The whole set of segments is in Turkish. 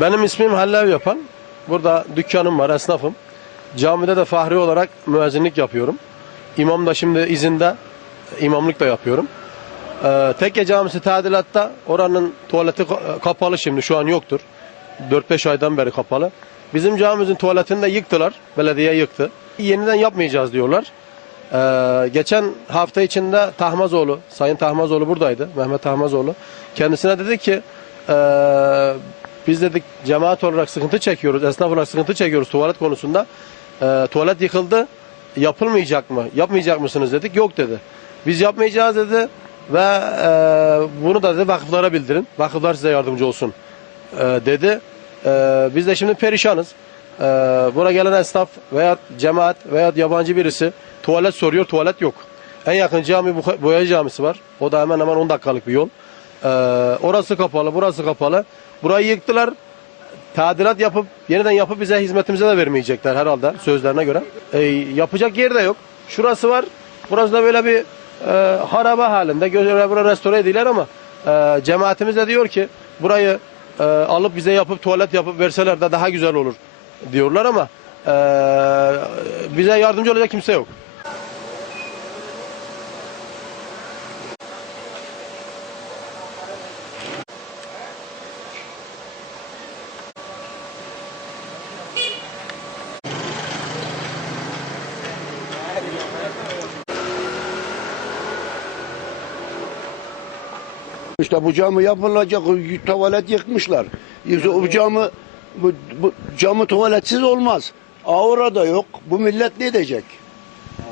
Benim ismim Hallev Yapan. Burada dükkanım var, esnafım. Camide de fahri olarak müezzinlik yapıyorum. İmam da şimdi izinde, imamlık da yapıyorum. Ee, Tekke Camisi tadilatta oranın tuvaleti ka- kapalı şimdi şu an yoktur. 4-5 aydan beri kapalı. Bizim camimizin tuvaletini de yıktılar. Belediye yıktı. Yeniden yapmayacağız diyorlar. Ee, geçen hafta içinde Tahmazoğlu, Sayın Tahmazoğlu buradaydı. Mehmet Tahmazoğlu. Kendisine dedi ki ee, biz dedik cemaat olarak sıkıntı çekiyoruz, esnaf olarak sıkıntı çekiyoruz tuvalet konusunda. Ee, tuvalet yıkıldı. Yapılmayacak mı? Yapmayacak mısınız dedik. Yok dedi. Biz yapmayacağız dedi ve e, bunu da dedi vakıflara bildirin. Vakıflar size yardımcı olsun e, dedi. E, biz de şimdi perişanız. E, buraya gelen esnaf veya cemaat veya yabancı birisi tuvalet soruyor, tuvalet yok. En yakın cami Boyacı Camisi var. O da hemen hemen 10 dakikalık bir yol. E, orası kapalı, burası kapalı. Burayı yıktılar. Tadilat yapıp yeniden yapıp bize hizmetimize de vermeyecekler herhalde sözlerine göre. E, yapacak yer de yok. Şurası var. Burası da böyle bir e, harabe halinde. Göre bura restore ediler ama e, cemaatimiz de diyor ki burayı e, alıp bize yapıp tuvalet yapıp verseler de daha güzel olur diyorlar ama e, bize yardımcı olacak kimse yok. İşte bu cami yapılacak, tuvalet yıkmışlar. İşte bu cami, bu, bu cami tuvaletsiz olmaz. Avra da yok. Bu millet ne edecek?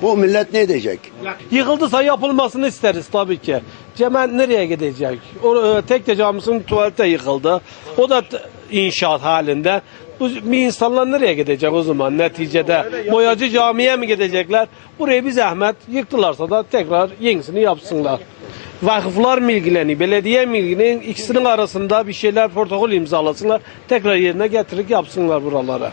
Bu millet ne edecek? Yıkıldıysa yapılmasını isteriz tabii ki. Cemaat nereye gidecek? O, e, Tekke Camisi'nin tuvaleti de yıkıldı. O da inşaat halinde. Bu bir insanlar nereye gidecek o zaman neticede? Boyacı camiye mi gidecekler? Buraya bir zahmet yıktılarsa da tekrar yenisini yapsınlar. Vakıflar mı ilgileniyor, belediye mi ilgileniyor? İkisinin arasında bir şeyler protokol imzalasınlar. Tekrar yerine getirip yapsınlar buralara.